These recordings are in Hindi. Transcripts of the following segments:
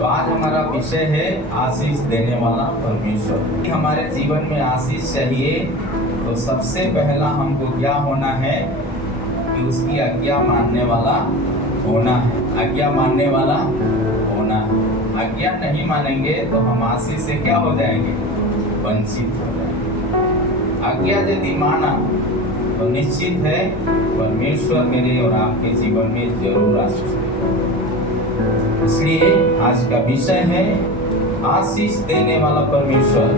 तो आज हमारा विषय है आशीष देने वाला परमेश्वर। हमारे जीवन में आशीष चाहिए तो सबसे पहला हमको क्या होना है कि उसकी आज्ञा मानने वाला होना है। आज्ञा मानने वाला होना है। आज्ञा नहीं मानेंगे तो हम आशीष से क्या हो जाएंगे? वंचित हो जाएंगे। आज्ञा यदि माना तो निश्चित है परमेश्वर मेरे और आपके जीवन में जरूर आशीष देगा। इसलिए आज का विषय है आशीष देने वाला परमेश्वर।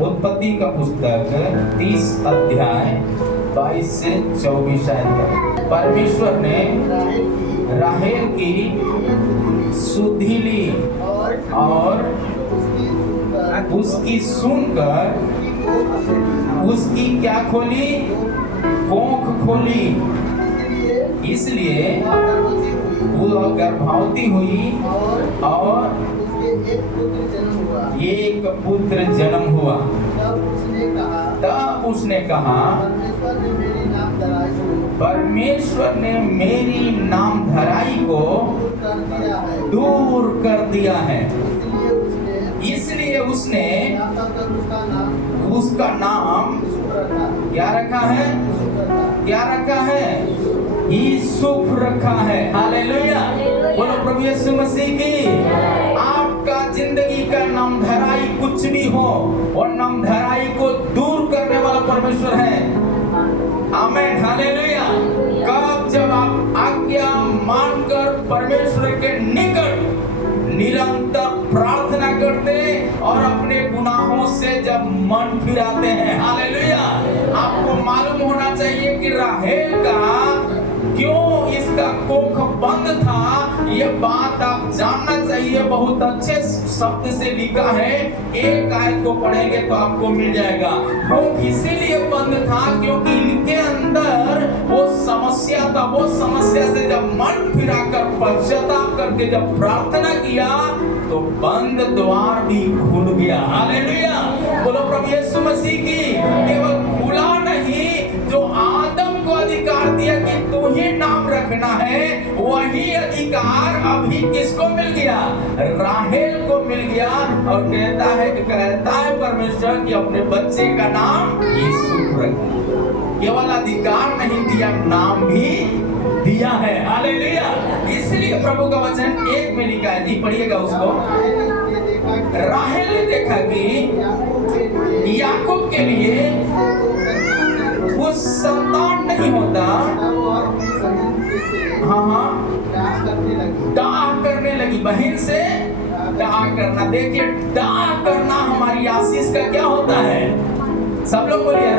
उत्पत्ति का पुस्तक 30 अध्याय 22 से 24 आयत। परमेश्वर ने राहेल की सुधि ली और उसकी सुनकर उसकी क्या खोली? कोख खोली। इसलिए वो गर्भवती हुई और एक पुत्र जन्म हुआ। तब उसने कहा परमेश्वर ने मेरी नामधराई को दूर कर दिया है। इसलिए उसने उसका नाम क्या रखा है? क्या रखा है? यूसुफ रखा है। हालेलुया, बोलो प्रभु यीशु मसीह की। आपका जिंदगी का नामधराई कुछ भी हो, और नामधराई को दूर करने वाला परमेश्वर है। आमीन, हालेलुया। कब? जब आप आज्ञा मानकर परमेश्वर के निकट निरंतर प्रार्थना करते और अपने गुनाहों से जब मन फिराते हैं। हालेलुया। आपको मालूम होना चाहिए कि राहेल का क्यों इसका कोख बंद था, ये बात आप जानना चाहिए। बहुत अच्छे शब्द से लिखा है, एक आयत को पढ़ेंगे तो आपको मिल जाएगा। कोख इसीलिए बंद था क्योंकि इनके अंदर वो समस्या था। वो समस्या से जब मन फिराकर पश्चाताप करके जब प्रार्थना किया तो बंद द्वार भी खुल गया। हालेलुया, बोलो प्रभु यीशु मसीह की। केवल खुला नहीं, जो आदम को अधिकार दिया कि तू ही नाम रखना है, वही अधिकार अभी किसको मिल गया? राहेल को मिल गया। और कहता है परमेश्वर कि अपने बच्चे का नाम यूसुफ रखना। केवल अधिकार नहीं दिया, नाम भी दिया है। हालेलुया। इसलिए प्रभु का वचन 1 में लिखा है, जी पढ़िएगा उसको। राहेल ने देखा कि याकूब के लिए वो संतान नहीं होता। हाँ, डाह करने लगी। बहन से डाह करना। देखिए, डाह करना हमारी आशीष का क्या होता है? सब लोग बोलिए,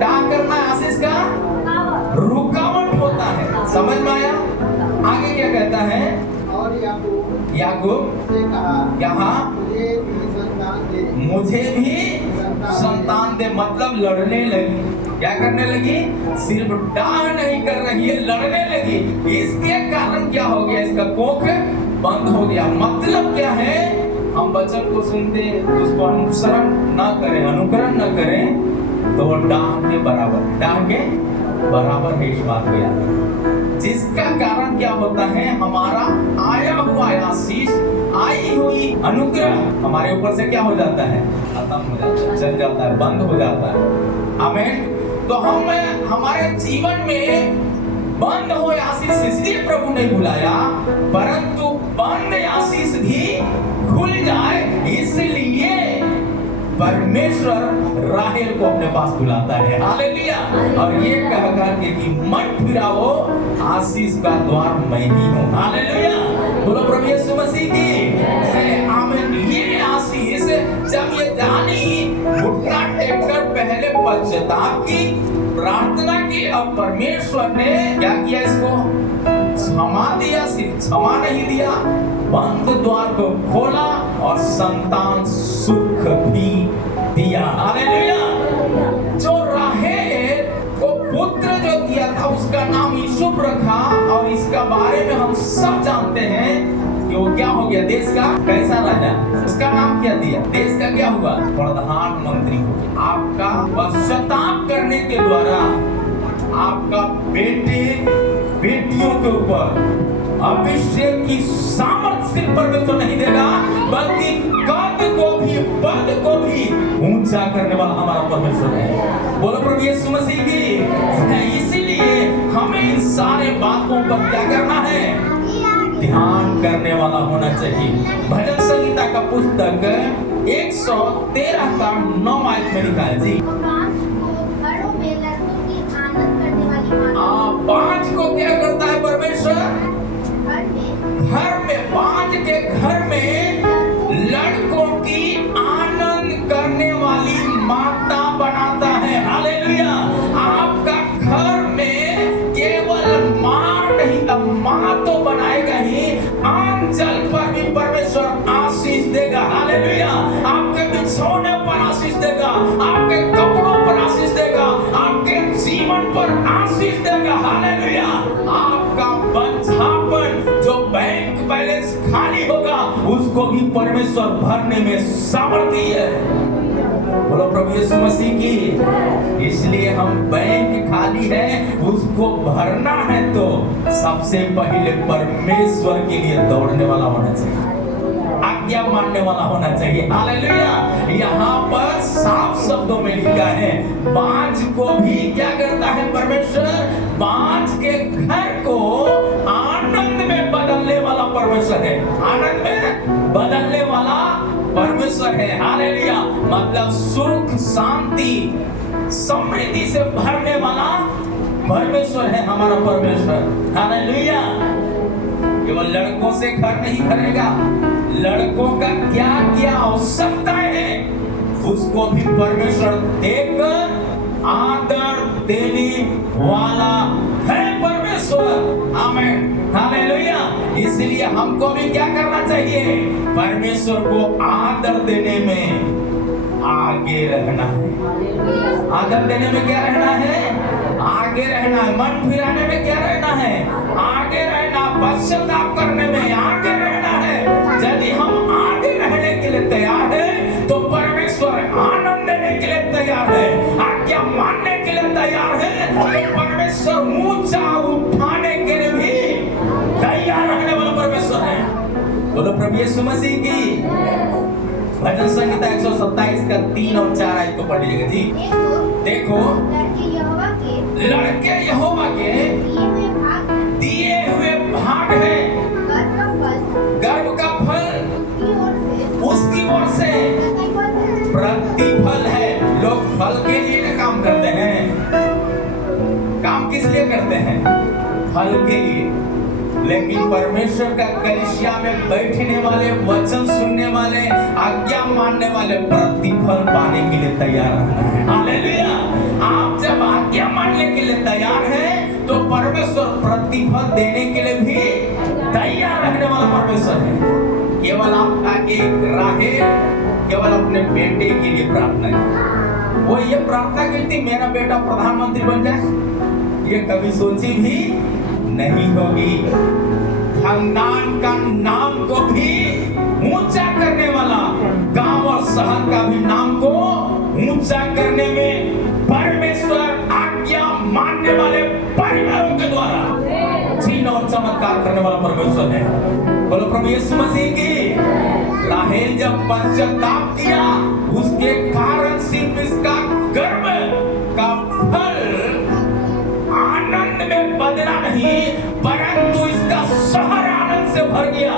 डाह करना आशीष का रुकावट होता है। समझ में आया? आगे क्या कहता है? और याकूब से कहा, यहाँ मुझे भी संतान दे। मतलब लड़ने लगी। क्या करने लगी? सिर्फ डाह नहीं कर रही है, लड़ने लगी। इसके कारण क्या हो गया? इसका कोख बंद हो गया। मतलब क्या है? हम वचन को सुनते, उसको अनुसरण न करें, अनुकरण न करें, तो डाह के बराबर है। इस बात को याद। जिसका कारण क्या होता है? हमारा आया हुआ आशीष, आई हुई अनुग्रह हमारे ऊपर से क्या हो जाता है? खत्म हो जाता है, चल जाता है, बंद हो जाता है। आमीन। तो हमारे जीवन में बंद हो आशीष इसलिए प्रभु ने बुलाया, परंतु बंद आशीष भी खुल जाए इसलिए परमेश्वर राहेल को अपने पास बुलाता है। हालेलुया। और ये कहकर कि मत फिराओ, आशीष का द्वार मैं ही हूँ। हालेलुया, बोलो प्रभु यीशु मसीह की। आमीन। ये आशीष जब ये जानी घुटना टेककर पहले पश्चाताप की, प्रार्थना की, और परमेश्वर ने क्या किया? इसको क्षमा दिया। सिर्फ क्षमा नहीं दिया, बंद द्वार को खोला और संतान सुख भी दिया। हालेलुया। जो राहेल को पुत्र जो दिया था उसका नाम यूसुफ रखा। और इसका बारे में हम सब जानते हैं कि वो क्या हो गया? देश का कैसा राजा? उसका नाम क्या दिया? देश का क्या हुआ? प्रधानमंत्री हो गया। आपका पश्चाताप करने के द्वारा आपका बेटे बेटियों के ऊपर अभिषेक की सामर्थ्य सिर्फ परमेश्वर नहीं देगा, बल्कि कद को भी, पद को भी ऊंचा करने वाला हमारा परमेश्वर है। बोलो प्रभु यीशु मसीह की। इसीलिए हमें इन सारे बातों पर क्या करना है? ध्यान करने वाला होना चाहिए। भजन संहिता का पुस्तक 113 का 9 आयत में लिखा है जी। बाँझ को क्या करता है परमेश्वर? घर में, बाँझ के घर में लड़कों की आनंद करने वाली माता बनाता है। हालेलुया। आपका घर में केवल माँ नहीं, माँ तो बनाएगा ही, आंचल पर भी परमेश्वर आशीष देगा। हालेलुया। आपके बिछौने पर आशीष देगा, आपके कपड़ों पर आशीष देगा, आपके जीवन पर आशीष देगा। हालेलुया। आपका बंझापन, जो बैंक बैलेंस खाली होगा, उसको भी परमेश्वर भरने में सामर्थ्य है। बोलो प्रभु यीशु मसीह की। इसलिए हम बैंक खाली है, उसको भरना है तो सबसे पहले परमेश्वर के लिए दौड़ने वाला होना चाहिए, आज्ञा मानने वाला होना चाहिए। हालेलुया। यहाँ पर साफ शब्दों में लिखा है, बाँझ को भी क्या करता है परमेश्वर? बाँझ के घर को आनंद में बदलने वाला परमेश्वर है। आनंद में बदलने वाला परमेश्वर है। हालेलुया। मतलब सुख, शांति, समृद्धि से भरने वाला परमेश्वर है हमारा परमेश्वर। हालेलुया। केवल लड़कों से घर नहीं भरेगा, लड़कों का क्या क्या आवश्यकताएं हैं उसको भी परमेश्वर देकर आदर देने वाला है परमेश्वर। आमीन। हालेलुया। इसलिए हमको भी क्या करना चाहिए? परमेश्वर को आदर देने में आगे रहना है। आदर देने में क्या रहना है? आगे रहना है। मन फिराने में क्या रहना है? आगे रहना। पश्चाताप करने में आगे रहना है। यदि हम आगे रहने के लिए तैयार है तो परमेश्वर आनंद देने के लिए तैयार है, आज्ञा मानने के लिए तैयार है, तो परमेश्वर ऊंचा उठाने के लिए भी तैयार रहने वाला परमेश्वर है। बोलो प्रभु यीशु मसीह की। भजन संहिता 127 का 3 और 4 आयत को पढ़ लीजिएगा जी। देखो लड़के यहोवा के दिए हुए भाग है, गर्भ का फल उसकी ओर से प्रतिफल है। लोग फल के लिए काम करते हैं, काम किस लिए करते हैं? फल के लिए। लेकिन परमेश्वर का कलीसिया में बैठने वाले, वचन सुनने वाले, आज्ञा मानने वाले प्रतिफल पाने के लिए तैयार रहना है। हालेलुया। आप जब आज्ञा मानने के लिए तैयार हैं तो परमेश्वर प्रतिफल देने के लिए भी तैयार रहने वाला परमेश्वर है। केवल आपका एक राहेल केवल अपने बेटे के लिए प्रार्थना है। वो ये प्रार्थना करती मेरा बेटा प्रधानमंत्री बन जाए, ये कभी सोची भी नहीं होगी। खानदान का नाम को भी ऊंचा करने वाला, गांव और शहर का भी नाम को ऊंचा करने में परमेश्वर आज्ञा मानने वाले परिवारों के द्वारा चिन्ह और चमत्कार करने वाला परमेश्वर है। बोलो प्रभु यीशु मसीह की। राहेल जब पश्चाताप किया, उसके कारण सिर्फ इसका गर्भ का फल आनंद में बदला नहीं, परंतु इसका शहर आनंद से भर गया।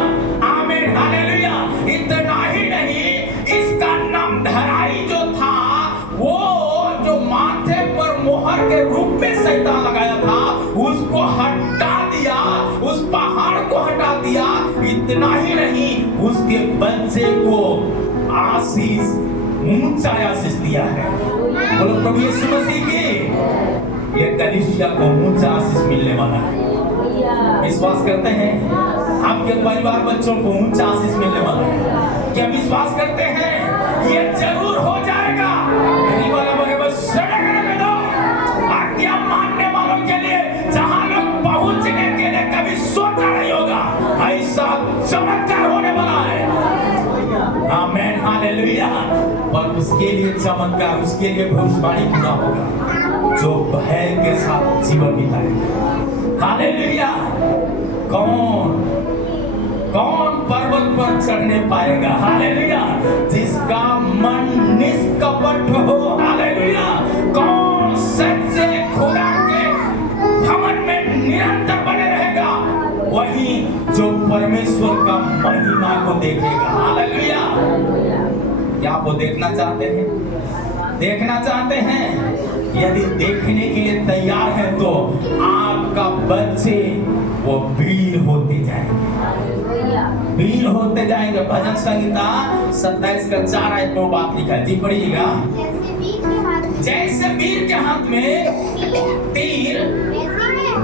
आमीन। हालेलुया। इतना ही नहीं, इसका नाम धराई जो था, वो जो माथे पर मोहर के रूप में शैतान लगाया था, उसको हटा दिया, उस पहाड़ को हटा दिया। इतना ही नहीं, उसके बच्चे को आशीष, ऊंचा आशीष दिया है। बोलो प्रभु यीशु मसीह की। ये कलीसिया को ऊंचा आशीष मिलने वाला है। विश्वास करते हैं? आपके परिवार बच्चों को ऊंचा आशीष मिलने वाला है। क्या विश्वास करते हैं? ये जरूर हो जाएगा। नहीं वाला बोले बस सड़क दो। आज्ञा मानने वालों के लिए जहां लोग पहुंचने के लिए कभी सोचा नहीं होगा, ऐसा चमत्कार होने वाला है। आमीन। हालेलुया। पर उसके लिए चमत्कार, उसके लिए भविष्यवाणी पूरा होगा जो भय के साथ जीवन बिताएगा। हालेलुया। कौन पर्वत पर चढ़ने पाएगा? हालेलुया। जिसका मन निष्कपट हो, हालेलुया। कौन सच्चे खुदा के भवन में निरंतर बने रहेगा? वही जो परमेश्वर का महिमा को देखेगा। हालेलुया। क्या आप वो देखना चाहते हैं? देखना चाहते हैं? यदि देखने के लिए तैयार है तो आपका बच्चे वो वीर होते जाएंगे, वीर होते जाएंगे। भजन संहिता 27:4 आयत में बात लिखा है, जी पढ़िएगा। जैसे वीर के हाथ में तीर,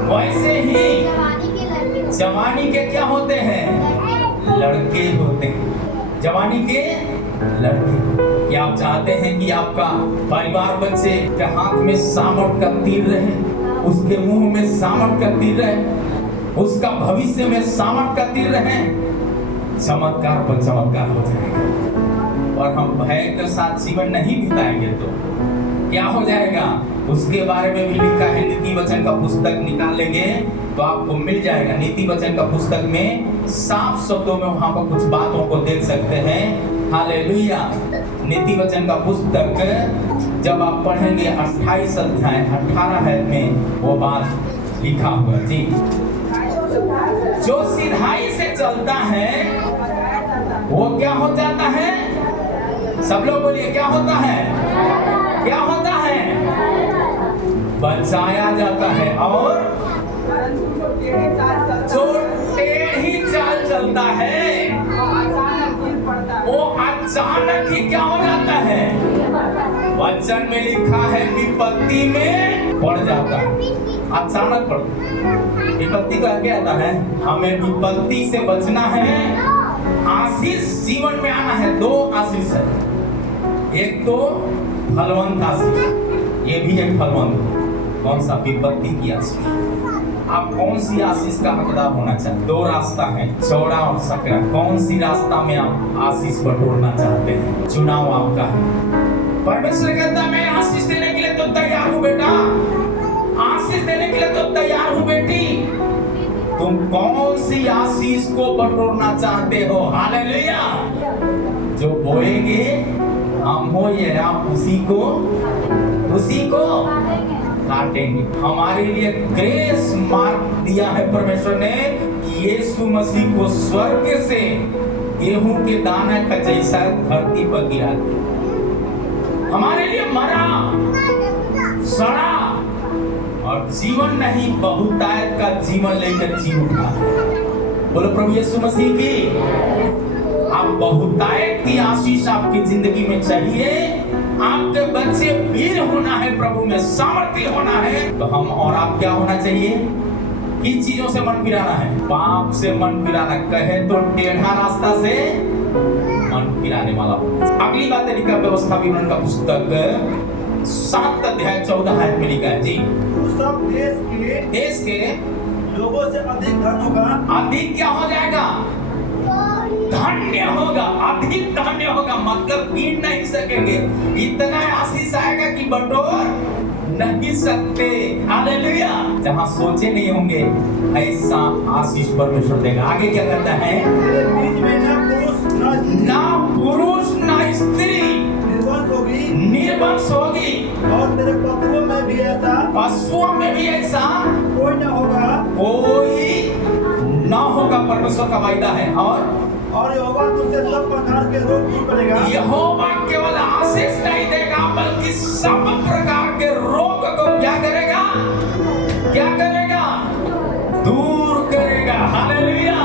वैसे ही जवानी के क्या होते हैं? लड़के होते हैं। जवानी के लड़के। क्या आप चाहते हैं कि आपका परिवार बच्चे के हाथ में सामर्थ का तीर रहे, उसके मुंह में सामर्थ का तीर रहे, उसका भविष्य में सामर्थ का तीर रहे? चमत्कार पर चमत्कार हो जाएगा। और हम भय के साथ जीवन नहीं बिताएंगे तो क्या हो जाएगा? उसके बारे में भी लिखा है। नीति वचन का पुस्तक निकालेंगे तो आपको मिल जाएगा। नीति वचन का पुस्तक में साफ शब्दों में वहां पर कुछ बातों को देख सकते हैं। हालेलुया। नीति वचन का पुस्तक जब आप पढ़ेंगे 28 अध्याय 18 है में वो बात लिखा हुआ, जी। जो सिधाई से चलता है वो क्या हो जाता है? सब लोग बोलिए, क्या होता है? क्या होता है? बचाया जाता है। और जो टेढ़ी चाल चलता है वो अचानक ही क्या हो जाता है? वचन में लिखा है विपत्ति में पड़ जाता है। अचानक पड़। विपत्ति का क्या आता है? हमें विपत्ति से बचना है, आशीष जीवन में आना है। दो आशीष है, एक तो फलवंत आशीष, ये भी एक फलवंत। कौन सा? विपत्ति की आशीष। आप कौन सी आशीष का हकदार होना चाहते? दो रास्ता है, चौड़ा और सकरा। कौन सी रास्ता में आप आशीष बटोरना चाहते हैं? चुनाव आपका है। परमेश्वर कहता है मैं आशीष देने के लिए तो तैयार हूँ बेटा, आशीष देने के लिए तो तैयार हूँ बेटी। तुम कौन सी आशीष को बटोरना चाहते हो? हालेलुया। जो बोएंगे हम हो ये आप उसी को काटेंगे। हमारे लिए ग्रेस मार्क दिया है परमेश्वर ने कि यीशु मसीह को स्वर्ग से गेहूं के दाने का जैसा धरती पर गिरा दिया। हमारे लिए मरा, सड़ा और जीवन नहीं बहुतायत का जीवन लेकर जी उठा। बोलो प्रभु यीशु मसीह की। आप बहुतायत की आशीष आपकी जिंदगी में चाहिए। आपके बच्चे वीर होना है, प्रभु में सामर्थ्य होना है, तो हम और आप क्या होना चाहिए? किस चीजों से मन फिराना है? पाप से मन फिराना। कहे तो टेढ़ा रास्ता से मन फिराने वाला। अगली बात है लिखा व्यवस्था विवरण का पुस्तक 7 अध्याय 14 आयत में लिखा है, जी। सब देश के लोगों से अधिक धन होगा। अधिक क्या हो जाएगा? धन्य होगा, अधिक धन्य होगा। मतलब गिन नहीं सकेंगे, इतना आशीष आएगा कि बटोर नहीं सकते। हालेलुया। जहां सोचे नहीं होंगे ऐसा आशीष परमेश्वर देगा। आगे क्या करता है? बीच में ना पुरुष ना स्त्री निर्वंश होगी। और तेरे पशुओं में भी ऐसा कोई ना होगा। परमेश्वर का वायदा है। और यहोवा तुझसे सब प्रकार के रोग दूर करेगा। यहोवा केवल आशीष नहीं देगा बल्कि सब प्रकार के रोग को क्या करेगा? दूर करेगा। हालेलुया।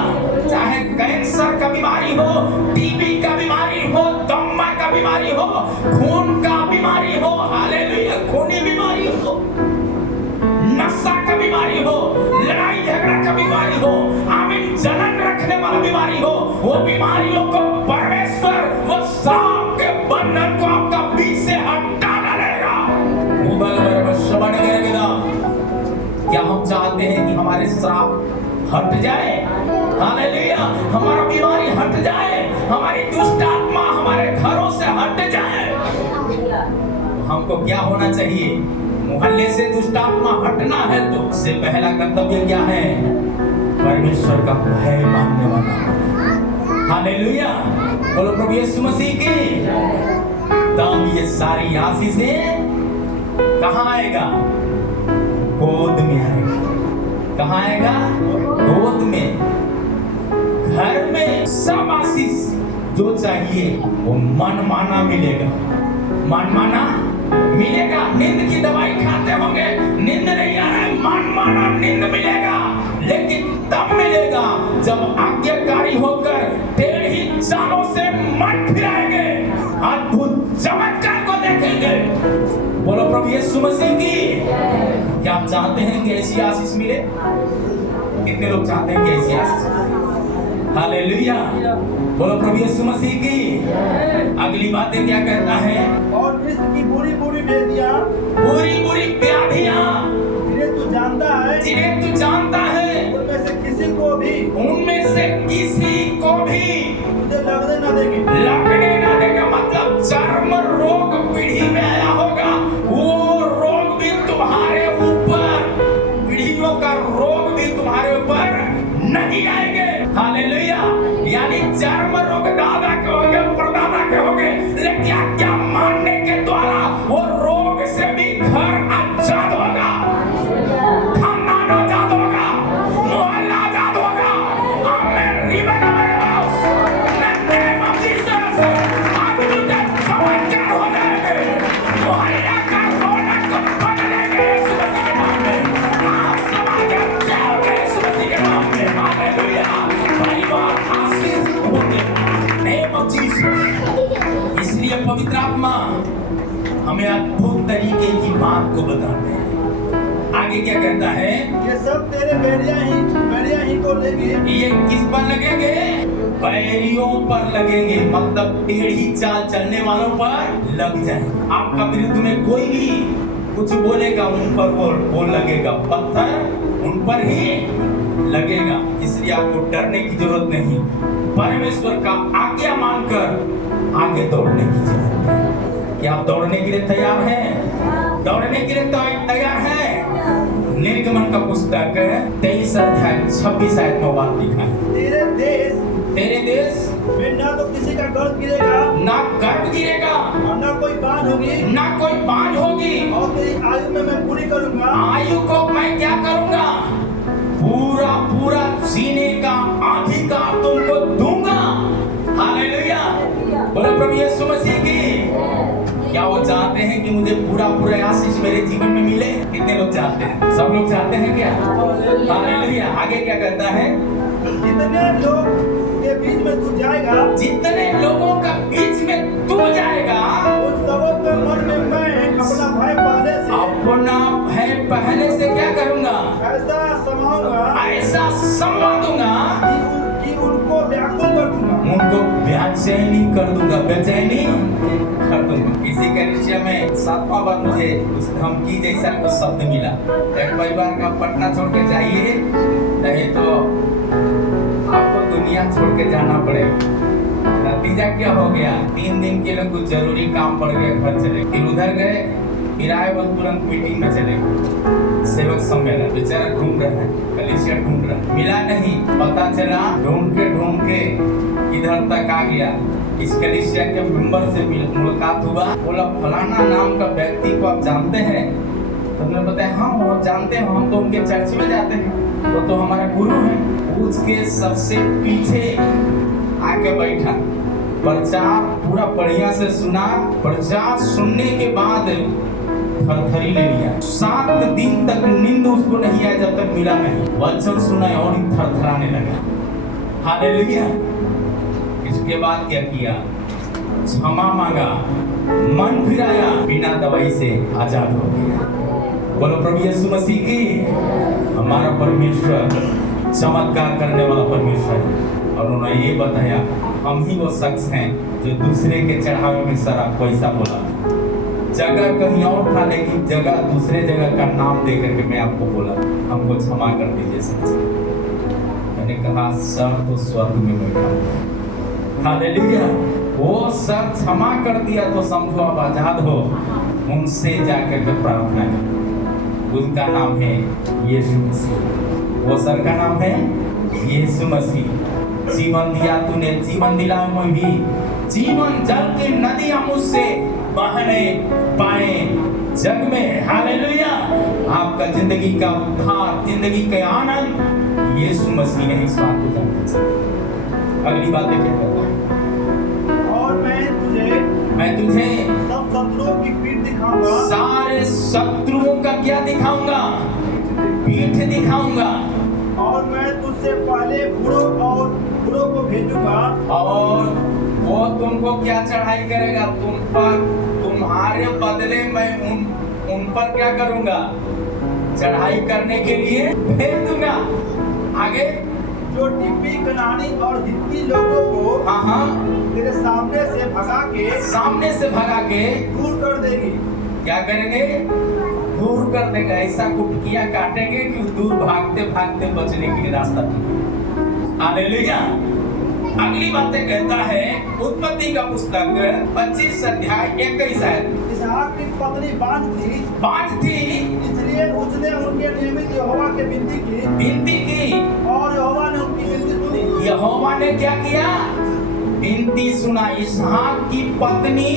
चाहे कैंसर का बीमारी हो, टीबी का बीमारी हो, दमा का बीमारी हो, खून का बीमारी हो, हालेलुया, खूनी बीमारी हो, नशा का बीमारी हो, लड़ाई झगड़ा का बीमारी हो, आमीन, जलन रखने वाला बीमारी हो, वो बीमारियों को परमेश्वर वो सांप के बंधन को आपका बीच से हटा डालेगा। क्या हम चाहते हैं कि हमारे श्राप हट जाए? हालेलुया। हमारा बीमारी हट जाए, हमारी दुष्ट आत्मा हमारे घरों से हट जाए। हमको क्या होना चाहिए? मोहल्ले से दुष्ट आत्मा हटना है तो उससे पहला कर्तव्य क्या है? परमेश्वर का भय मानने वाला। हालेलुया, बोलो प्रभु यीशु मसीह की। तब ये सारी आशीषें कहाँ आएगा? गोद में आएगा। कहाँ आएगा? गोद में, घर में। सब आशीष जो चाहिए वो मनमाना मिलेगा, मनमाना मिलेगा। नींद की दवाई खाते होंगे, नींद नहीं आ रहा है, मनमाना नींद मिलेगा। लेकिन तब मिलेगा जब आज्ञाकारी होकर 1.5 सालों से मन फिराएंगे, अद्भुत चमत्कार को देखेंगे। बोलो प्रभु यीशु मसीह की। क्या आप चाहते हैं कि ऐसी आशीष मिले? कितने लोग चाहते हैं कि ऐसी आशीष? हालेलुया, बोलो प्रभु यीशु मसीह की। अगली बातें क्या कहता है? और विश्व की बुरी बुरी व्याधियां, बुरी बुरी व्याधियां जिन्हें तू जानता है, जिन्हें तू जानता है, उनमें से किसी को भी तुझे लगने न देंगे। लगने ना देगा। मतलब चर्म रोग पीढ़ी में आया होगा, वो रोग भी तुम्हारे ऊपर, पीढ़ियों का रोग भी तुम्हारे ऊपर नहीं आएंगे। हालेलुया, यानी चर्म रोग दादा के होंगे, परदादा के होंगे, लेकिन क्या मानने के द्वारा वो रोग से भी घर आजाद होगा, खानदान आजाद होगा, मोहल्ला आजाद होगा। आमेन। रिबन इसलिए पवित्र आत्मा हमें अद्भुत तरीके की बात को बताते हैं। आगे क्या कहता है? ये सब तेरे बैरियां ही को लेंगे। ये किस पर लगेंगे? बैरियों पर लगेंगे। मतलब टेढ़ी चाल चलने वालों पर लग जाए। आपका विरुद्ध में कोई भी कुछ बोलेगा, उन पर वो लगेगा, पत्थर उन पर ही लगेगा। इसलिए आपको डरने की जरूरत नहीं, परमेश्वर का आज्ञा मानकर आगे दौड़ने की जरूरत है। क्या आप दौड़ने के लिए तैयार हैं? दौड़ने के लिए तैयार हैं? निर्गमन का पुस्तक 23 अध्याय 26 आयत में बात लिखा है। तेरे देश में ना तो किसी का गर्भ गिरेगा, ना गर्भ गिरेगा, और ना कोई बांझ होगी, ना कोई बांझ होगी। और तेरी आयु में मैं पूरी करूंगा। आयु को मैं क्या करूंगा? पूरा पूरा जीने का अधिकार तुमको दूंगा। हालेलुया, बोलो प्रभु यीशु मसीह की। क्या वो चाहते हैं कि मुझे पूरा पूरा आशीष मेरे जीवन में मिले? कितने लोग चाहते हैं? सब लोग चाहते हैं क्या? हालेलुया। आगे क्या कहता है? जितने लोग के बीच में तू जाएगा, जितने लोगों का बीच में तू जाएगा, उन सबों के मन में मैं अपना भय पहले से क्या करूंगा? ऐसा समाऊंगा, ऐसा समवा दूंगा कि उनको व्याकुल कर दूंगा, उनको बेचैनी कर दूंगा, बेचैनी कर दूंगा। इसी कलिसिया में 7वां बार मुझे उस धमकी जैसा कुछ शब्द मिला। एक परिवार का पटना छोड़ के जाइए, नहीं तो आपको दुनिया छोड़ के जाना पड़ेगा। नतीजा क्या हो गया? 3 दिन के लिए कुछ जरूरी काम पड़ गया, घर चले। फिर उधर गए, फिर आए बस तुरंत मीटिंग में चले गए। सेवक सम्मेलन बेचारा ढूंढ रहा है, कलिसिया ढूंढ रहा है, मिला नहीं। पता चला ढूंढ के इधर तक आ गया। इस कलिसिया के मेंबर से मुलाकात हुआ। बोला फलाना नाम का व्यक्ति को आप जानते हैं? तो मैं बताया हाँ वो जानते हैं, हम तो उनके चर्च में जाते हैं, वो तो हमारा गुरु है। उसके सबसे पीछे आके बैठा, प्रचार पूरा बढ़िया से सुना। प्रचार सुनने के बाद थरथरी ले लिया। 7 दिन तक नींद उसको नहीं आया जब तक मिला नहीं। वचन सुना और थरथराने लगा। हालेलुया। इसके बाद क्या किया? क्षमा मांगा, मन फिराया, बिना दवाई से आजाद हो गया। बोलो प्रभु यीशु मसीह की। हमारा परमेश्वर चमत्कार करने वाला परमेश्वर है। और उन्होंने ये बताया हम ही वो शख्स हैं जो दूसरे के चढ़ावे में सारा पैसा बोला। जगह कहीं और था, लेकिन जगह दूसरे जगह का नाम दे करके मैं आपको बोला, हमको क्षमा कर दीजिए सच्चे। मैंने कहा सर तो स्वर्ग में बैठा। हालेलुया। वो सर क्षमा कर दिया तो समझो आप आजाद हो। उनसे जाकर के प्रार्थना करो। उनका नाम है यीशु मसीह। वो सर का नाम है यीशु मसीह जीवन दिया, तूने जीवन दिलाया, मैं भी जीवन जल की नदियां मुझसे बहने पाए जग में। हालेलुया। आपका जिंदगी का उद्धार, जिंदगी का आनंद यीशु मसीह ने इस बात को जाना। अगली बात देखिए क्या है। और मैं तुझे सब शत्रुओं की पीठ दिखाऊंगा। सारे शत्रुओं का क्या दिखाऊंगा? पीठ दिखाऊंगा। और मैं तुझसे पहले बुरों को भेजूंगा। और वो तुमको क्या चढ़ाई करेगा? तुम पर, तुम्हारे बदले मैं उन पर क्या करूंगा? चढ़ाई करने के लिए भेज दूंगा। आगे जो टिप्पी, कनानी और हित्ती लोगों को तेरे सामने से भगा के दूर कर देगी। क्या करेंगे? दूर कर देगा। ऐसा कुटकिया काटेंगे कि दूर भागते भागते बचने के लिए रास्ता। हालेलुया। अगली बातें कहता है उत्पत्ति का पुस्तक 25 अध्याय 21 आयत। इसहाक की पत्नी बांझ थी, इसलिए उसने उनके नियमित यहोवा के विनती की और यहोवा ने उनकी विनती सुनी। यहोवा ने क्या किया? विनती सुना। इसहाक की पत्नी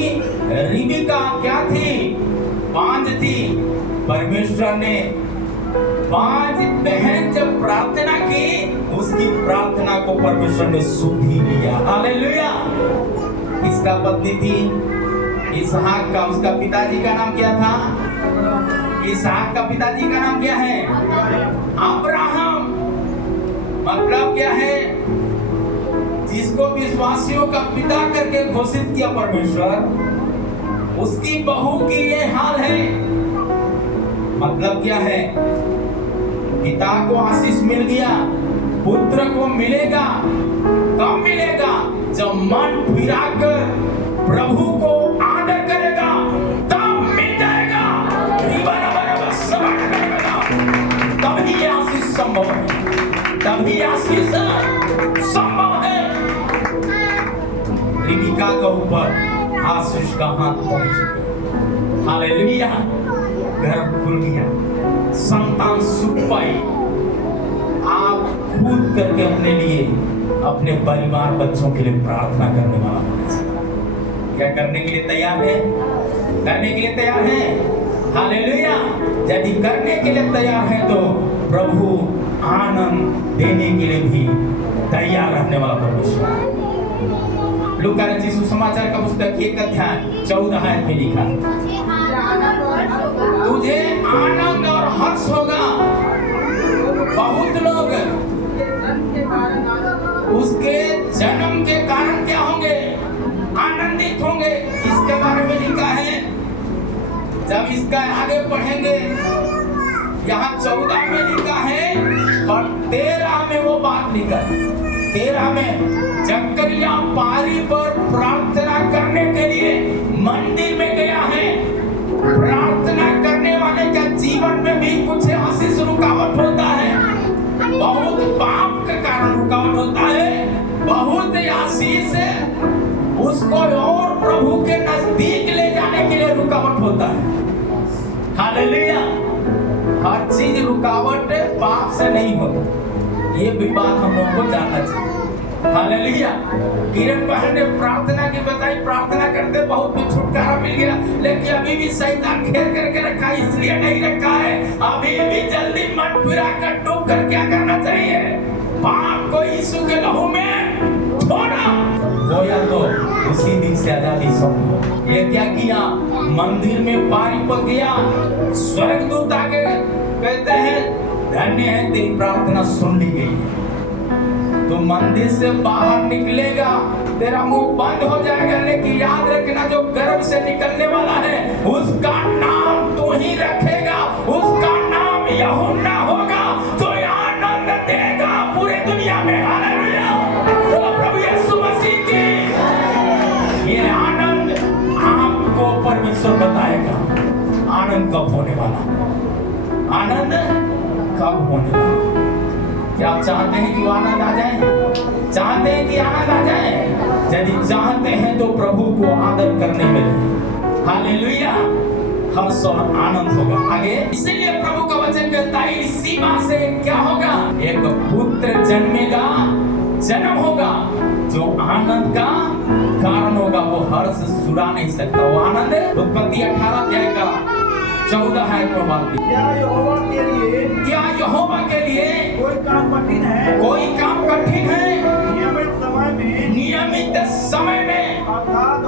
रिबका क्या थी? बांझ थी। परमेश्वर ने बांझ बहन जब प्रार्थना की, उसकी प्रार्थना को परमेश्वर ने सुन ही लिया। हालेलुया। इसका पत्नी थी इसहाक का, उसका पिताजी का नाम क्या था? इसहाक का पिताजी का नाम क्या है? अब्राहम। मतलब क्या है? जिसको विश्वासियों का पिता करके घोषित किया परमेश्वर, उसकी बहू की ये हाल है। मतलब क्या है? पिता को आशीष मिल गया, पुत्र को मिलेगा। कब मिलेगा? जब मन फिराकर प्रभु को आदर करेगा, तब मिल जाएगा। तभी आशीष संभव है, तभी आशीष संभव है। रिबका के ऊपर आशीष का हाथ पहुंच गया। हालेलुया। गर्भ खुल गया, संतान सुख पाई। आप खुद करके अपने लिए, अपने परिवार बच्चों के लिए प्रार्थना करने वाला होना चाहिए। क्या करने के लिए तैयार है? करने के लिए तैयार है? हालेलुया। यदि करने के लिए तैयार है तो प्रभु आनंद देने के लिए भी तैयार रहने वाला परमेश्वर। लूका रचित सुसमाचार का पुस्तक 1 अध्याय 14 आयत में लिखा, तुझे आनंद और हर्ष होगा। बहुत लोग उसके जन्म के कारण क्या होंगे? आनंदित होंगे। इसके बारे में लिखा है, जब इसका आगे पढ़ेंगे, यहाँ 14 में लिखा है और 13 में वो बात लिखा है। 13 में जकरिया पारी पर प्रार्थना करने के लिए मंदिर में गया है। प्रार्थना करने वाले का जीवन में भी कुछ आशीष रुकावट होता है। बहुत पाप के कारण रुकावट होता है, बहुत आशीष उसको और प्रभु के नजदीक ले जाने के लिए रुकावट होता है। हालेलुया। हर चीज रुकावट पाप से नहीं होती, ये भी बात हम लोगों को जानना चाहिए। हालेलुया। किरण बहन ने प्रार्थना की बताई, प्रार्थना करते बहुत भी छुटकारा मिल गया, लेकिन अभी भी शैतान घेर करके रखा है। इसलिए नहीं रखा है, अभी भी जल्दी मन फिरा कर डूब कर क्या करना चाहिए? पाप को यीशु के लहू में छोड़ा हो, या तो उसी दिन से आजादी सौंप। ये क्या किया? मंदिर में पारी पर गया, स्वर्गदूत आके कहते हैं धन्य है तेरी प्रार्थना सुन ली गई है। तो मंदिर से बाहर निकलेगा, तेरा मुंह बंद हो जाएगा, लेकिन याद रखना जो गर्भ से निकलने वाला है उसका नाम तू ही रखेगा, उसका नाम यूहन्ना होगा, तो आनंद देगा पूरे दुनिया में। हालेलुया। तो प्रभु यीशु मसीह की ये आनंद आपको परमेश्वर बताएगा। आनंद कब होने वाला? आनंद कब होने वाला? क्या आप चाहते हैं कि वो आनंद आ जाए? चाहते हैं कि आनंद आ जाए? यदि चाहते हैं तो प्रभु को आदर करने में हालेलुया हर्ष और आनंद होगा। आगे इसीलिए प्रभु का वचन कहता है इसी बात से क्या होगा, एक पुत्र जन्मेगा, जन्म होगा जो आनंद का कारण होगा। वो हर्ष सुरा नहीं सकता। वो आनंद उत्पत्ति 18 अध्याय का 14 है को बात। क्या यहोवा के लिए कोई काम कठिन है? कोई काम कठिन है? नियमित समय में अर्थात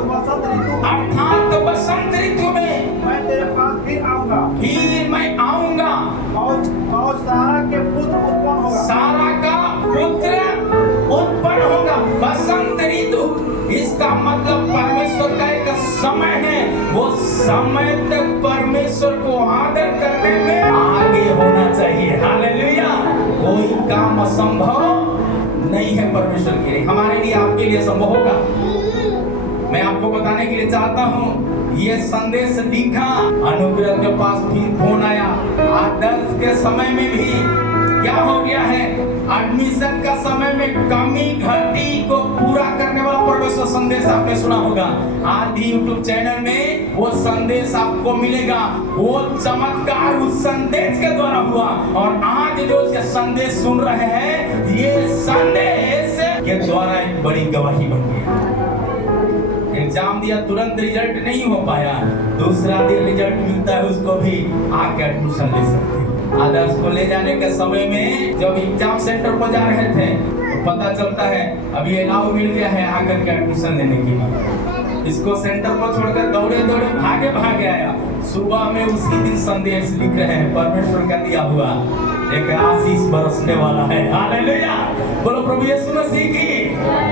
बसंत ऋतु में मैं तेरे पास फिर आऊंगा और सारा के पुत्र उत्पन्न होगा। सारा का पुत्र उत्पन्न होगा। बसंत ऋतु इसका मतलब परमेश्वर का एक समय है। वो समय तक परमेश्वर को आदर करने में आगे होना चाहिए। हालेलुया। कोई काम असंभव नहीं है परमेश्वर के लिए। हमारे लिए, आपके लिए संभव होगा। मैं आपको बताने के लिए चाहता हूँ, ये संदेश लिखा, अनुग्रह के पास फिर फोन आया। आदर्श के समय में भी क्या हो गया है, एडमिशन का समय में कमी घटी को पूरा करने वाला परमेश्वर संदेश आपने सुना होगा। आज भी YouTube चैनल में वो संदेश आपको मिलेगा। वो चमत्कार उस संदेश के द्वारा हुआ, और आज जो ये संदेश सुन रहे हैं, ये संदेश के द्वारा एक बड़ी गवाही बन गया। एग्जाम दिया, तुरंत रिजल्ट नहीं हो पाया, दूसरा दिन रिजल्ट मिलता है, उसको भी आके एडमिशन ले सकते हैं। आदर्श को ले जाने के समय में जब एग्जाम सेंटर पर जा रहे थे तो पता चलता है अभी अलाउ मिल गया है आकर के एडमिशन लेने के लिए। इसको सेंटर पर छोड़कर दौड़े भागे आया। सुबह में उसी दिन संदेश लिख रहे हैं, परमेश्वर का दिया हुआ एक आशीष बरसने वाला है। हालेलुया। बोलो प्रभु यीशु मसीह की।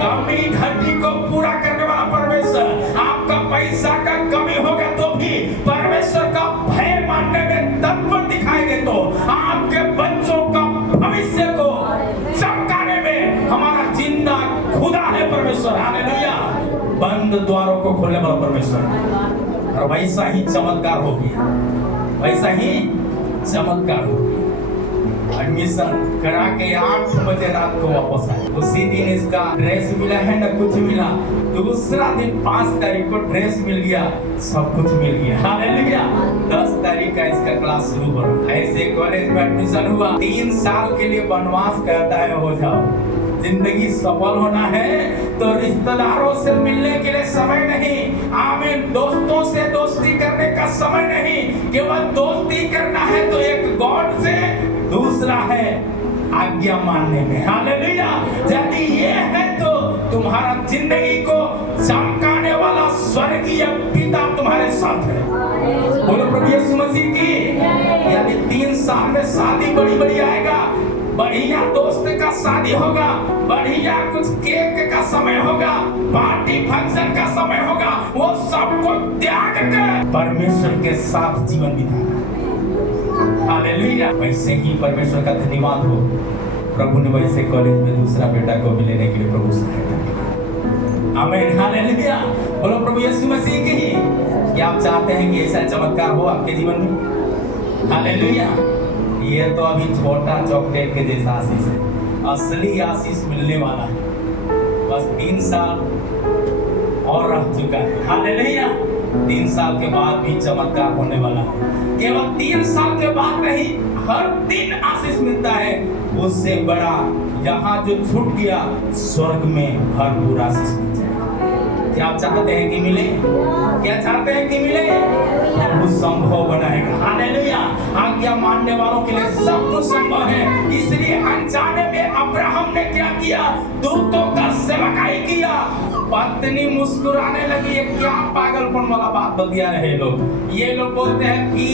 कमी घटी को पूरा करने वाला परमेश्वर। आपका पैसा का कमी होगा तो भी परमेश्वर का भय मानने में तत्पर दिखाएंगे तो आपके बच्चों का भविष्य को चमकाने में हमारा जिंदा खुदा है परमेश्वर। हालेलुया। बंद द्वारों को खोलने वाला परमेश्वर। और वैसा ही चमत्कार हो गया, वैसा ही चमत्कार हो गया। एडमिशन करा के 8 बजे रात को वापस आए। उसी दिन इसका ड्रेस मिला है न कुछ मिला, दूसरा दिन 5 तारीख को ड्रेस मिल गया, सब कुछ मिल गया। हालेलुया। 10 तारीख का इसका क्लास शुरू हो रहा। ऐसे कॉलेज में एडमिशन हुआ। 3 साल के लिए वनवास कहता है हो जाओ। जिंदगी सफल होना है तो रिश्तेदारों से मिलने के लिए समय नहीं, आमीन, दोस्तों से दोस्ती करने का समय नहीं। केवल दोस्ती करना है तो एक गॉड से, दूसरा है आज्ञा मानने में। हालेलुया। यदि ये है तो तुम्हारा जिंदगी को चमकाने वाला स्वर्गीय पिता तुम्हारे साथ है। बोलो प्रभु यीशु मसीह की। यदि 3 साल में शादी बड़ी आएगा, बढ़िया दोस्त का शादी होगा, बढ़िया कुछ केक का समय होगा, पार्टी फंक्शन का समय होगा, वो सबको त्याग कर परमेश्वर के साथ जीवन बिताना। हालेलुया। वैसे ही परमेश्वर का धन्यवाद हो, प्रभु ने वैसे कॉलेज में दूसरा बेटा को भी लेने के लिए प्रभु सहायता किया। आमीन। हालेलुया। बोलो प्रभु यीशु मसीह की। क्या आप चाहते हैं कि ऐसा चमत्कार हो आपके जीवन में? हालेलुया। ये तो अभी छोटा चॉकलेट के जैसा आशीष है, असली आशीष मिलने वाला है। बस 3 साल और रह चुका है। हालेलुया। 3 साल के बाद भी चमत्कार होने वाला है। केवल 3 साल के बाद नहीं, हर दिन आशीष मिलता है। उससे बड़ा यहाँ जो छूट गया, स्वर्ग में भरपूर आशीष मिल जाए। क्या आप चाहते हैं कि मिले? क्या चाहते हैं कि मिले? प्रभु संभव बनाएगा। हालेलुया। आज्ञा मानने वालों के लिए सब कुछ संभव है। इसलिए अनजाने में अब्राहम ने क्या किया? दूतों का सेवकाई किया। पत्नी मुस्कुराने लगी, ये क्या पागलपन वाला बात बतिया रहे लोग। ये लोग बोलते हैं कि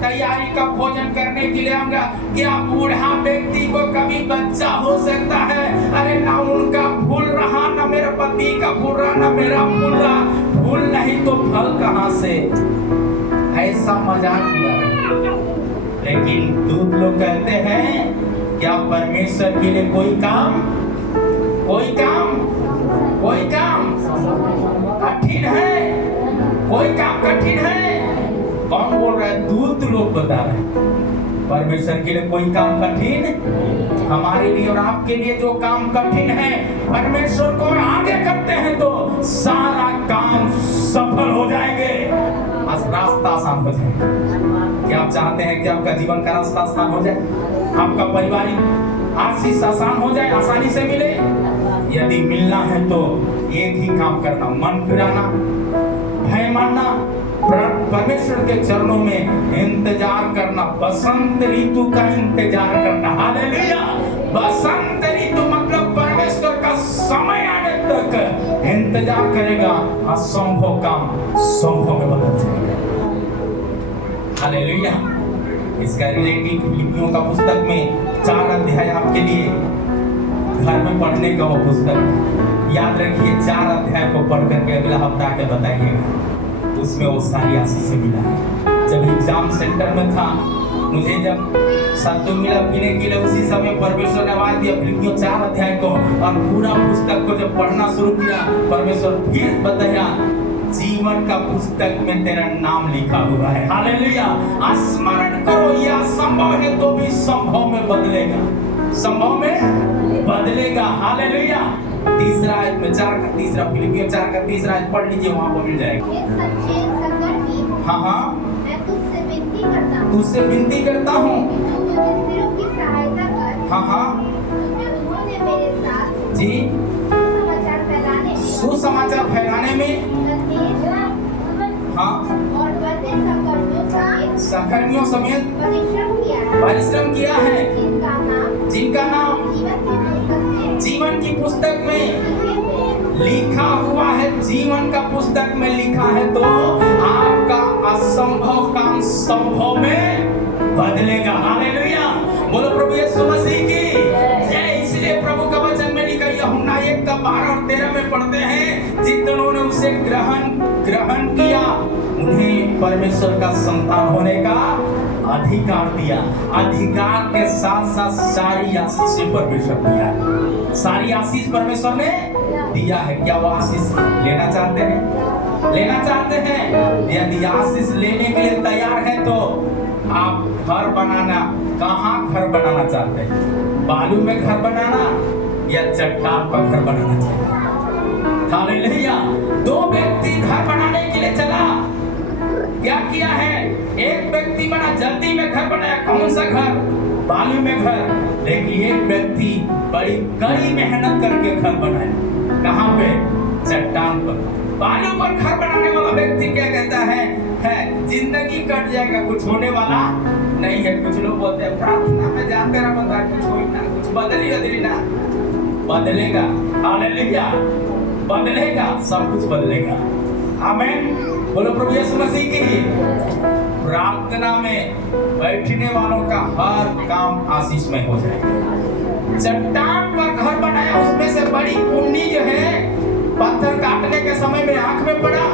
तैयारी का भोजन करने के लिए आऊंगा। क्या बूढ़ा व्यक्ति को कभी बच्चा हो सकता है? अरे ना उनका फूल रहा, ना मेरे पति का फूल रहा, ना मेरा फूल रहा। फूल नहीं तो फल कहाँ से? ऐसा मजाक उड़ा रहे। लेकिन दूत लोग कहते हैं क्या परमेश्वर के लिए कोई काम कठिन है? कोई काम कठिन है? कौन बोल रहा है? दूत लोग बता रहे हैं परमेश्वर के लिए कोई काम कठिन। हमारे लिए और आपके लिए जो काम कठिन है, परमेश्वर को आगे करते हैं तो सारा काम सफल हो जाएंगे, रास्ता आसान हो जाएगा। क्या आप चाहते हैं कि आपका जीवन का रास्ता आसान हो जाए, आपका पारिवारिक आशीष आसान हो जाए, आसानी से मिले? यदि मिलना है तो एक ही काम करना, मन फिराना, भय मानना, परमेश्वर के चरणों में इंतजार करना, बसंत ऋतु का इंतजार करना। हालेलुया! बसंत ऋतु मतलब परमेश्वर का समय आने तक इंतजार करेगा, असंभव काम संभव में बदल जाएगा। हालेलुया! इसका रिलेटिव फिलिपियों का पुस्तक में 4 अध्याय आपके लिए घर में पढ़ने का वो पुस्तक याद रखिए। 4 अध्याय को पढ़ करके अगला हफ्ता आके बताइएगा, उसमें वो सारी आशीष मिला है। जब एग्जाम सेंटर में था, मुझे जब सत्तू मिला पीने के लिए, उसी समय परमेश्वर ने आवाज दिया फिलिपियों 4 अध्याय को, और पूरा पुस्तक को जब पढ़ना शुरू किया, परमेश्वर फिर बताया जीवन का पुस्तक में तेरा नाम लिखा हुआ है। हालेलुया! स्मरण करो, यह असंभव है तो भी संभव में बदलेगा, संभव में बदलेगा। हालेलुया! तीसरा आयत में 4 का तीसरा, फिलिपियों 4 का तीसरा आयत पढ़ लीजिए, वहां पर मिल जाएगा। हाँ हाँ, मैं तुझसे विनती करता हूँ, तुझसे विनती करता हूँ, दूसरों की सहायता कर। हाँ हाँ उन्होंने मेरे साथ जी, सुसमाचार फैलाने में हाँ और बढ़ते सहकर्मियों समेत परिश्रम किया है, जिनका नाम जीवन की पुस्तक में लिखा हुआ है। जीवन का पुस्तक में लिखा है तो आपका असंभव काम संभव में बदलेगा। हालेलुया! बोलो प्रभु यीशु मसीह की जय। इसलिए प्रभु का वचन में लिखा, यूहन्ना 1 का 12 और 13 में पढ़ते हैं, जिन्होंने उसे ग्रहण किया उन्हें परमेश्वर का संतान होने का अधिकार दिया। अधिकार के साथ साथ सारी आशीष परमेश्वर दिया, सारी आशीष परमेश्वर ने दिया है। क्या वो आशीष लेना चाहते हैं? लेना चाहते हैं? यदि आशीष लेने के लिए तैयार है तो आप घर बनाना, कहाँ घर बनाना चाहते हैं? बालू में घर बनाना या चट्टान पर घर बनाना चाहते हैं? हालेलुया! 2 व्यक्ति घर बनाने के लिए चला, क्या किया है? एक व्यक्ति बना जल्दी में घर बनाया, कौन सा घर? बालू में घर। लेकिन एक व्यक्ति बड़ी कड़ी मेहनत करके घर बनाया, कहाँ पे? चट्टान पर। बालू पर घर बनाने वाला व्यक्ति क्या कहता है जिंदगी कट जाएगा, कुछ होने वाला नहीं है। कुछ लोग बोलते हैं प्रार्थना में जाते रहो, बता कुछ हो ना, कुछ बदली ना, बदलेगा। हालेलुया! बदलेगा, सब कुछ बदलेगा। आमीन। बोलो प्रभु यीशु मसीह की। प्रार्थना में बैठने वालों का हर काम आशीषमय हो जाएगा। चट्टान पर घर बनाया, उसमें से बड़ी कुंडी जो है पत्थर काटने के समय में आंख में पड़ा,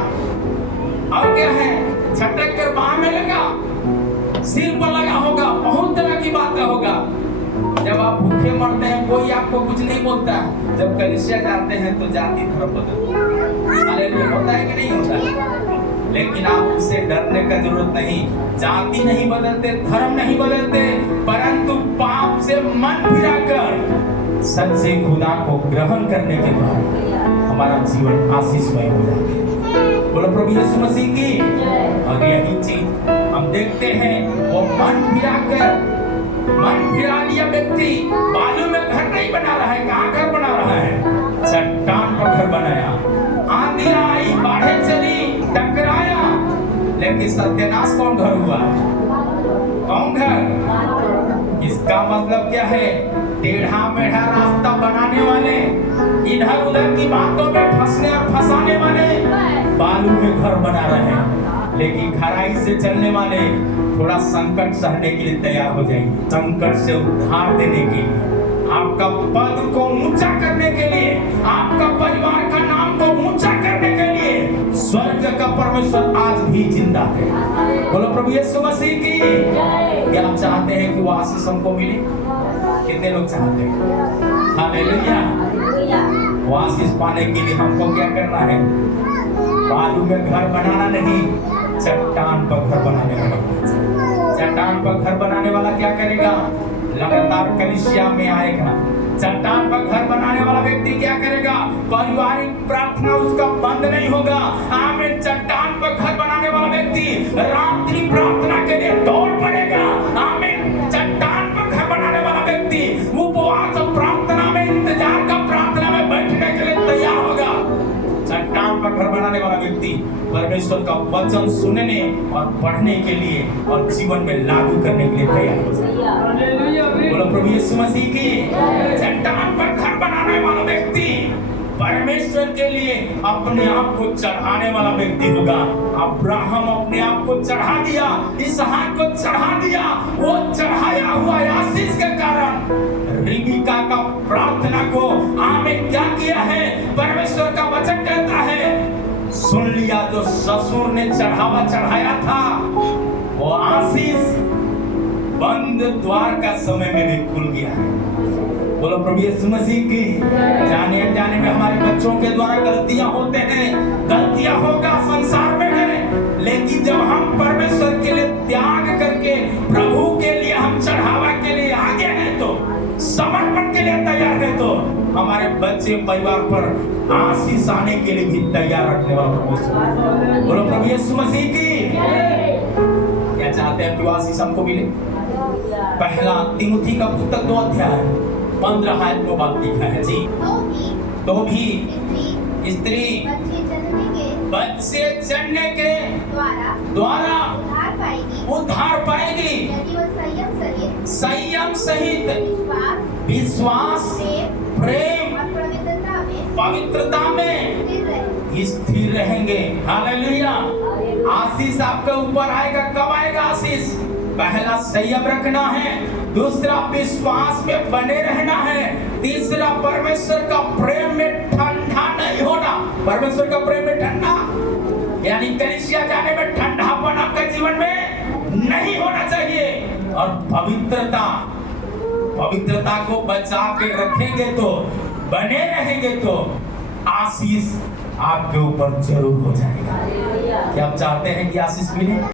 और क्या है झटक कर बाह में लगा, सिर पर लगा होगा, बहुत तरह की बातें होगा। जब आप भूखे मरते हैं कोई आपको कुछ नहीं बोलता, जब कलीसिया जाते हैं तो जाति धर्म बदलता है। हालेलुया! होता है कि नहीं होता? लेकिन आप उससे डरने का जरूरत नहीं। जाति नहीं बदलते, धर्म नहीं बदलते, परंतु पाप से मन फिराकर सच्चे खुदा को ग्रहण करने के बाद हमारा जीवन आशीषमय हो जाता है। बोलो प्रभु यीशु मसीह की। और यही चीज हम देखते हैं, वो मन फिरा लिया व्यक्ति बालू में घर नहीं बना रहा है, कहाँ घर बना रहा है? चट्टान पर घर बनाया। आंधी आई, बाढ़ें चली, टकराया, लेकिन सत्यानाश कौन घर हुआ? कौन घर? इसका मतलब क्या है? टेढ़ा मेढ़ा रास्ता बनाने वाले, इधर उधर की बातों में फंसने और फंसाने वाले बालू में घर बना रहे हैं, लेकिन खराई से चलने वाले थोड़ा संकट सहने के लिए तैयार हो जाएंगे। संकट से उद्धार देने के लिए, आपका पद को ऊंचा करने के लिए, आपका परिवार का नाम को ऊंचा करने के लिए स्वर्ग का परमेश्वर आज भी जिंदा है। बोलो प्रभु यीशु मसीह की। क्या आप चाहते हैं कि वो आशीष हमको मिले? कितने लोग चाहते हैं? हालेलुया! वो आशीष पाने के लिए हमको क्या करना है? बालू में घर बनाना नहीं, चट्टान पर घर बनाने वाला। चट्टान पर घर बनाने वाला क्या करेगा? लगातार कलीसिया में आएगा। चट्टान पर घर बनाने वाला व्यक्ति क्या करेगा? पारिवारिक प्रार्थना उसका बंद नहीं होगा। आमीन। चट्टान पर घर बनाने वाला व्यक्ति रात्रि प्रार्थना के लिए दौड़ वाला व्यक्ति परमेश्वर का वचन सुनने और पढ़ने के लिए और जीवन में लागू करने के लिए तैयार हो जाए। बोलो प्रभु यीशु मसीह की। चट्टान पर घर बनाने वाला व्यक्ति परमेश्वर के लिए अपने आप को चढ़ाने वाला व्यक्ति होगा। अब्राहम अपने आप को चढ़ा दिया, इसहाक को चढ़ा दिया। वो चढ़ाया हुआ आशीष के कारण रिबका का प्रार्थना को आमें क्या किया है? परमेश्वर का वचन कहता है, सुन लिया जो ससुर ने चढ़ावा चढ़ाया था, वो आशीष बंद द्वार का समय में भी खुल गया है। बोलो प्रभु यीशु मसीह की। जाने अनजाने में हमारे बच्चों के द्वारा गलतियां होते हैं, गलतियां होगा संसार में है, लेकिन जब हम परमेश्वर के लिए त्याग करके प्रभु के लिए हम चढ़ावा के लिए आगे हैं, तो समर्पण के लिए तैयार है, तो हमारे बच्चे परिवार पर आशीष आने के लिए भी तैयार रखने वाला परमेश्वर। बोलो प्रभु यीशु मसीह की। क्या चाहते हैं कि आशीष हमको मिले? पहला तिमुथी का पुस्तक 2 अध्याय 15 आयत को बात लिखा है जी। तो भी स्त्री बच्चे जन्ने के द्वारा उद्धार पाएगी, संयम सहित विश्वास, प्रेम, पवित्रता में स्थिर रहेंगे। हालेलुया। आशीष आपके ऊपर आएगा। कब आएगा आशीष? पहला संयम रखना है, दूसरा विश्वास में बने रहना है, तीसरा परमेश्वर का प्रेम में ठंडा नहीं होना। परमेश्वर का प्रेम में ठंडा यानी कलीसिया जाने में ठंडापन आपके जीवन में नहीं होना चाहिए। और पवित्रता को बचा के रखेंगे तो, बने रहेंगे तो आशीष आपके ऊपर जरूर हो जाएगा। क्या आप चाहते हैं कि आशीष मिले?